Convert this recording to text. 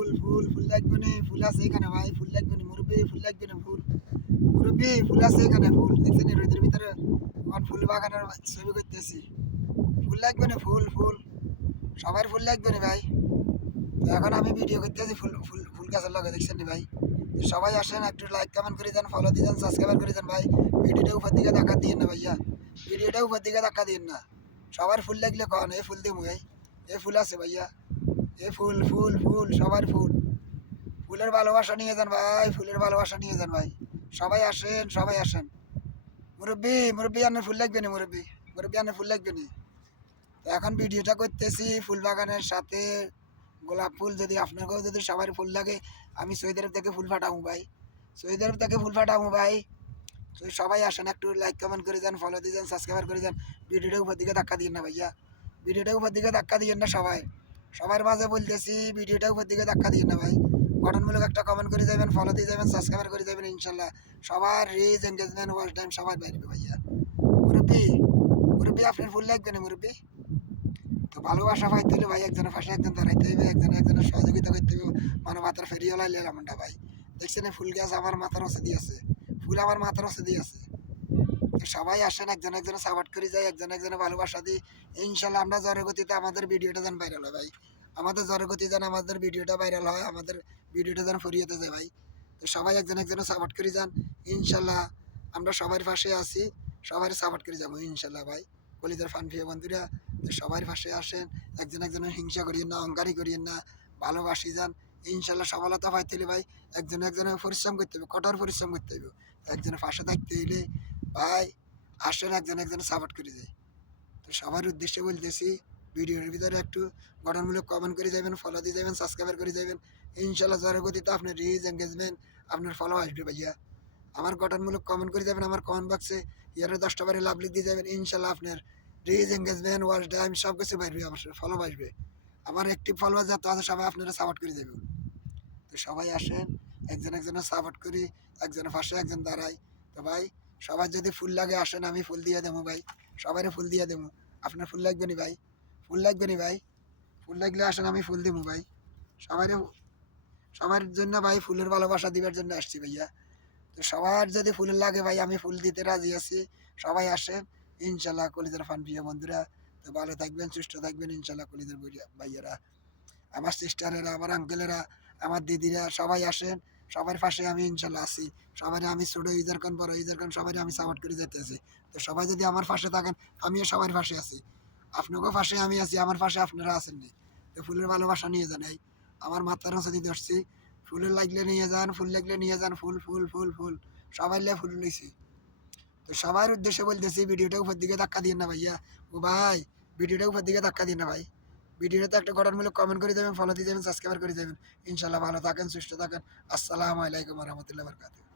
ফুল ফুল ফুল লাগবে না, ফুল আছে এখানে ভাই, ফুল লাগবে না মুরব্বি, ফুল লাগবে না ফুল, মুরব্বি ফুল আছে এখানে, ফুল দেখছেন রোদের ভিতরে আমার ফুল বাগানের ছবি করতেছি, ফুল লাগবে না, ফুল ফুল সবার ফুল লাগবে না ভাই। তো এখন আমি ভিডিও করতেছি ফুল ফুল ফুল গাছের লগে, দেখছেন নি ভাই। তো সবাই আসেন, একটু লাইক কমেন্ট করে দেন, ফলো দিয়ে দেন, সাবস্ক্রাইব করে দেন ভাই। ভিডিওটা উপর দিকে ধাক্কা দিন না ভাইয়া, ভিডিওটা উপর দিকে ধাক্কা দিন না। সবার ফুল লাগলে কন এই ফুল দিব, এই ফুল আছে ভাইয়া, এই ফুল ফুল ফুল সবার ফুল, ফুলের ভালোবাসা নিয়ে যান ভাই, ফুলের ভালোবাসা নিয়ে যান ভাই। সবাই আসেন, সবাই আসেন। মুরব্বি মুরব্বি আনের ফুল লাগবে না, মুরব্বি মুরব্বি আনের ফুল লাগবে না। তো এখন ভিডিওটা করতেছি ফুল বাগানের সাথে, গোলাপ ফুল যদি আপনাকেও যদি সবার ফুল লাগে, আমি সৌদি আরব থেকে ফুল ফাটাবো ভাই, সৌদি আরব থেকে ফুল ফাটাবো ভাই। তো সবাই আসেন, একটু লাইক কমেন্ট করে যান, ফলো দিয়ে যান, সাবস্ক্রাইব করে যান। ভিডিওটা উপর দিকে ধাক্কা দিন না ভাইয়া, ভিডিওটা উপর দিকে ধাক্কা দিন না সবাই, সবার মাঝে বলতেছি ভিডিওটা উপর দিকে ধাক্কা দিন না ভাই। গঠনমূলক একটা কমেন্ট করে যাবেন, ফলো দিয়ে যাবেন, সাবস্ক্রাইব করে যাবেন, ইনশাল্লাহ সবার রিচ এনগেজমেন্ট ওয়াচ টাইম সবার বাড়বে ভাইয়া। মুরব্বি মুরব্বি আপনার ফুল লাগবে না মুরব্বি। তো ভালোবাসা পাইতে হলে ভাই একজনের পাশে একজন দাঁড়াইতে হবে, একজনের সহযোগিতা করতে হবে, মানে মাথার ফেরিওয়ালা এলামটা ভাই। দেখছেন ফুল গাছ আমার মাথার ওষুধ আছে, ফুল আমার মাথার ওষুধ আছে। তো সবাই আসেন, একজন একজনের সাপোর্ট করে যায়, একজন একজনের ভালোবাসা দিই, ইনশাল্লাহ আমরা জনগতিতে আমাদের ভিডিওটা যেন ভাইরাল হয় ভাই, আমাদের জনগতি যেন আমাদের ভিডিওটা ভাইরাল হয়, আমাদের ভিডিওটা যেন ফরিয়েতে যায় ভাই। তো সবাই একজন একজনের সাপোর্ট করে যান, ইনশাল্লাহ আমরা সবার পাশে আছি, সবাই সাপোর্ট করে যাবো ইনশাল্লাহ ভাই। কলিজার ফান প্রিয় বন্ধুরা, তো সবার পাশে আসেন, একজন একজনের হিংসা করিয়েন না, অহংকারী করিয়েন না, ভালোবাসি যান। ইনশাল্লাহ সফলতা পাইতে হলে ভাই একজন একজনের পরিশ্রম করতে হবে, কঠোর পরিশ্রম করতে হবে। একজনের পাশে থাকতে হইলে ভাই আসেন, একজন একজনের সাপোর্ট করে যায়। তো সবার উদ্দেশ্যে বলতেছি ভিডিওর ভিতরে একটু গঠনমূলক কমেন্ট করে যাবেন, ফলো দিয়ে যাবেন, সাবস্ক্রাইব করে যাবেন, ইনশাল্লাহ জনগতিতে আপনার রিচ এঙ্গেজমেন্ট আপনার ফলো আসবে ভাইয়া। আমার গঠনমূলক কমেন্ট করে যাবেন, আমার কমেন্ট বক্সে ইয়ারে 10টা বারে লাভ লিখ দিয়ে যাবেন, ইনশাল্লাহ আপনার রিচ এঙ্গেজমেন্ট ওয়াচ টাইম সব কিছু বাড়বে, আমার ফলো আসবে। আমার একটি ফলোয়ার যত আছে সবাই আপনারা সাপোর্ট করে যাবেন। তো সবাই আসেন, একজন একজনের সাপোর্ট করি, একজনের পাশে একজন দাঁড়াই। তো ভাই সবার যদি ফুল লাগে আসেন, আমি ফুল দিয়ে দেবো ভাই, সবাইরে ফুল দিয়ে দেবো। আপনার ফুল লাগবে নি ভাই, ফুল লাগবে নি ভাই, ফুল লাগলে আসেন আমি ফুল দিব ভাই। সবাইরে সবার জন্য ভাই ফুলের ভালোবাসা দিবার জন্য আসছি ভাইয়া। তো সবার যদি ফুল লাগে ভাই আমি ফুল দিতে রাজি আছি, সবাই আসেন ইনশাল্লাহ। কলিজার ফান প্রিয় বন্ধুরা, তো ভালো থাকবেন, সুস্থ থাকবেন ইনশাল্লাহ। কলিজার ভাইয়ারা, আমার সিস্টারেরা, আমার আঙ্কেলেরা, আমার দিদিরা সবাই আসেন, সবার পাশে আমি ইনশাল্লাহ আছি। সবাই আমি ছোটো ইউজার খান, বড় ইউজার খান, সবাই আমি সাপোর্ট করে যেতেছি। তো সবাই যদি আমার পাশে থাকেন, আমিও সবার পাশে আছি, আপনাকেও পাশে আমি আছি, আমার পাশে আপনারা আছেন নি। তো ফুলের ভালোবাসা নিয়ে যান, এই আমার মাথার ওষুধ দিতে আসছি, ফুলের লাগলে নিয়ে যান, ফুল লাগলে নিয়ে যান, ফুল ফুল ফুল ফুল সবাই ফুল নিয়েছি। তো সবার উদ্দেশ্যে বলতেছি ভিডিওটা উপর দিকে ধাক্কা দিন না ভাইয়া, ও ভাই ভিডিওটা উপর দিকে ধাক্কা দিন না ভাই। ভিডিওতে একটা গঠনমূলক কমেন্ট করে দেবেন, ফলো দিয়ে যাবেন, সাবস্ক্রাইব করে দেবেন, ইনশাল্লাহ ভালো থাকেন, সুস্থ থাকেন। আসসালামু আলাইকুম রহমতুল্লাহ বরকাতুহু।